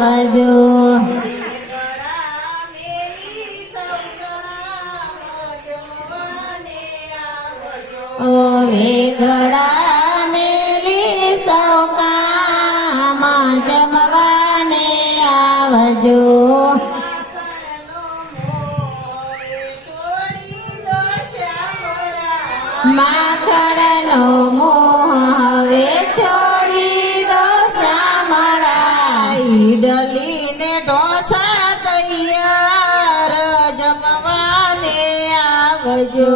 આવજો. ઓ વેગડા મેલી સૌ જમવાને આવજો. માખણનો મોહ ઈડલી ને ઢોસા તૈયાર જમવાને આવજો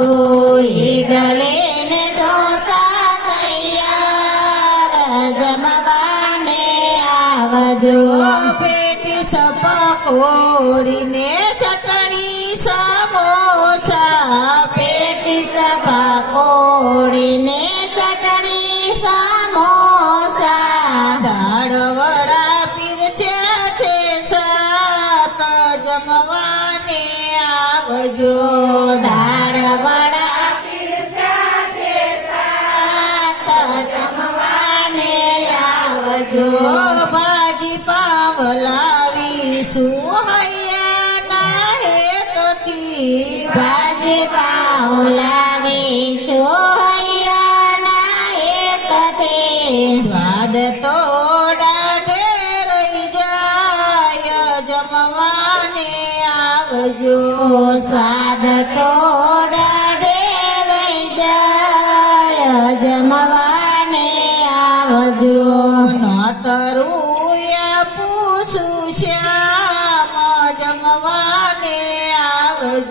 ઈડલે ને ઢોસા તૈયાર જમવાને આવજો પેટી સપકોડીને લાવીશું હૈયા ના હેતથી ભાજી પાઉ લાવી ચોહૈયાના એકતે સ્વાદ તો ડાઢે રહી જમવાને આવજો. સ્વાદ તો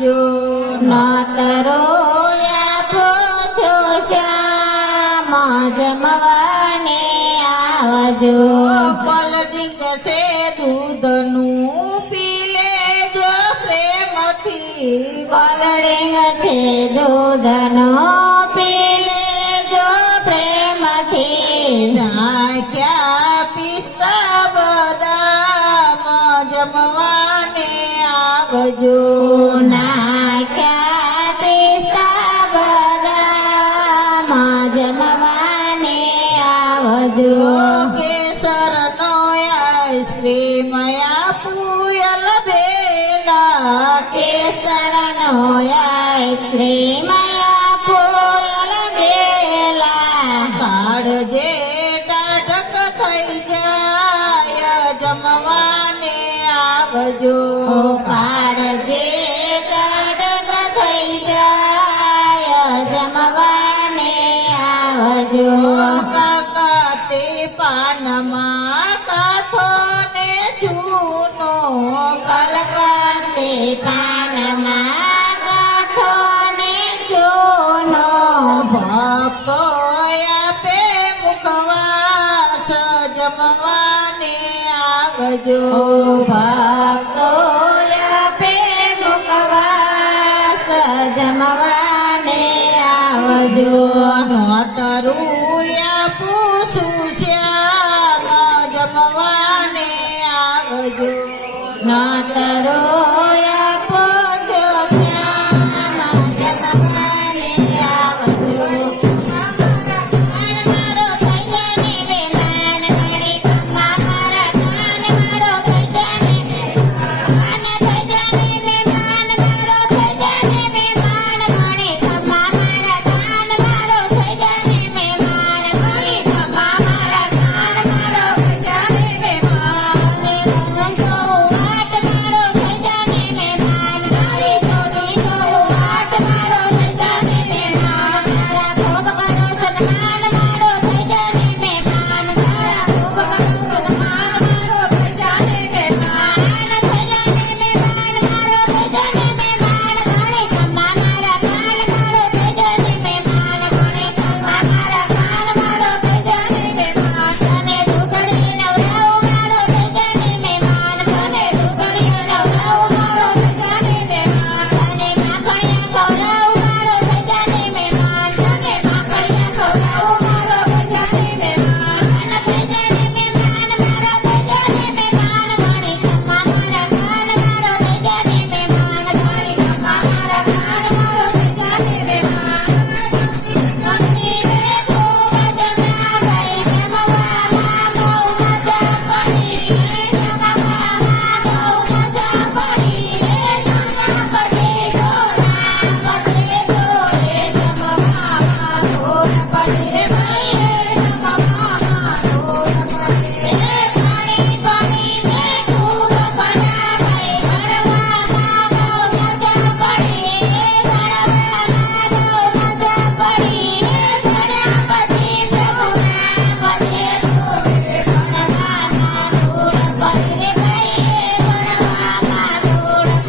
આવજો નતરો આપો છો શ્યામ જમવાને આવજો. કોલ્ડ્રિંક છે દૂધનું પી લેજો પ્રેમથી. કોલડિંગ છે દૂધનો પી લેજો પ્રેમથી. નાખ્યા પિસ્તા બદામ જમવાને આવજો. આવજો કેસર નો આઈસ્ક્રીમ આપુયલ બેલા કેસરનો આઈસ્ક્રીમ આપો બેલા કાળજે ટાઢક થઈ જાય જમવાને આવજો. કાળજે કાઢક થઈ જાય જમવાને આવજો. પાનમાં કાથો ને જૂનો કલકતે પાનમાં ગાથો ને જૂનો ભક્તો આપે મુખવાસ જમવાને આવજો. ભક્તો આપે મુકવાસ જમવાને આવજો. નાતરો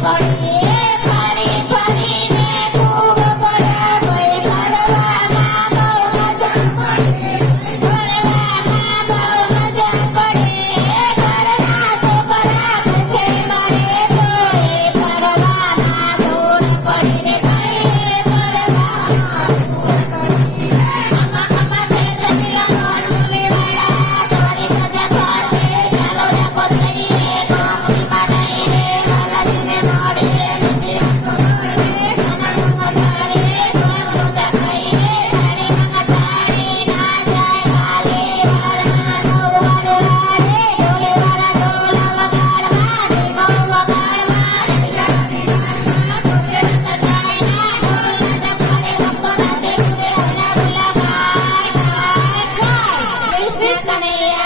Bye. Maria.